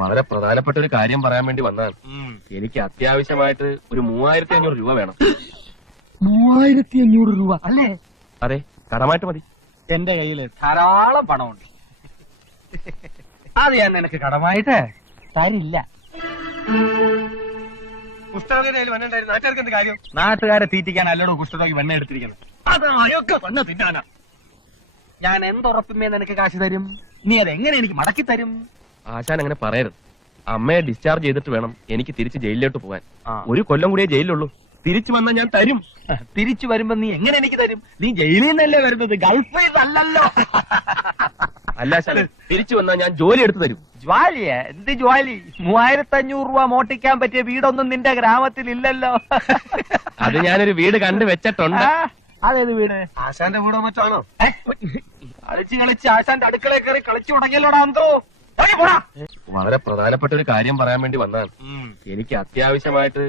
വളരെ പ്രധാനപ്പെട്ട ഒരു കാര്യം പറയാൻ വേണ്ടി വന്നതാണ്. എനിക്ക് അത്യാവശ്യമായിട്ട് ഒരു 3500 രൂപ വേണം. 3500 രൂപ അല്ലേ? അതെ, കടമായിട്ട് മതി. എന്റെ കയ്യില് ധാരാളം പണമുണ്ട്. അത് ഞാൻ നിനക്ക് കടമായിട്ട് തരില്ല. നാട്ടുകാരെ തീറ്റിക്കാൻ അല്ലടോ കുഷ്ഠരോഗി വെണ്ണ എടുത്തിരിക്കുന്നത്. അതൊക്കെ വെണ്ണ തിന്നാനാ. ഞാൻ എന്തുറപ്പുമേ നിനക്ക് കാശ് തരും? നീ അതെങ്ങനെ എനിക്ക് മടക്കി തരും? ആശാൻ അങ്ങനെ പറയരുത്. അമ്മയെ ഡിസ്ചാർജ് ചെയ്തിട്ട് വേണം എനിക്ക് തിരിച്ച് ജയിലിലോട്ട് പോകാൻ. 1 കൊല്ലം കൂടിയേ ജയിലിലുള്ളൂ. തിരിച്ചു വന്നാൽ ഞാൻ തരും. തിരിച്ചു വരുമ്പോ നീ എങ്ങനെ എനിക്ക് തരും? നീ ജയിലിൽ നിന്നല്ലേ വരുന്നത്, ഗൾഫിൽ അല്ലല്ലോ. അല്ല ആശാൻ, തിരിച്ചു വന്നാൽ ഞാൻ ജോലി എടുത്തു തരും. ജ്വാലിയ? എന്ത് ജ്വാലി? 3500 രൂപ മോട്ടിക്കാൻ പറ്റിയ വീടൊന്നും നിന്റെ ഗ്രാമത്തിൽ ഇല്ലല്ലോ. അത് ഞാനൊരു വീട് കണ്ടു വെച്ചിട്ടുണ്ട്. അതേത് വീട്? ആശാന്റെ വീടോ മറ്റാണോ? കളിച്ച് കളിച്ച് ആശാന്റെ അടുക്കളയിൽ കയറി കളിച്ചു തുടങ്ങിയല്ലോടാ എന്തോ. വളരെ പ്രധാനപ്പെട്ട ഒരു കാര്യം പറയാൻ വേണ്ടി വന്നതാണ്. എനിക്ക് അത്യാവശ്യമായിട്ട്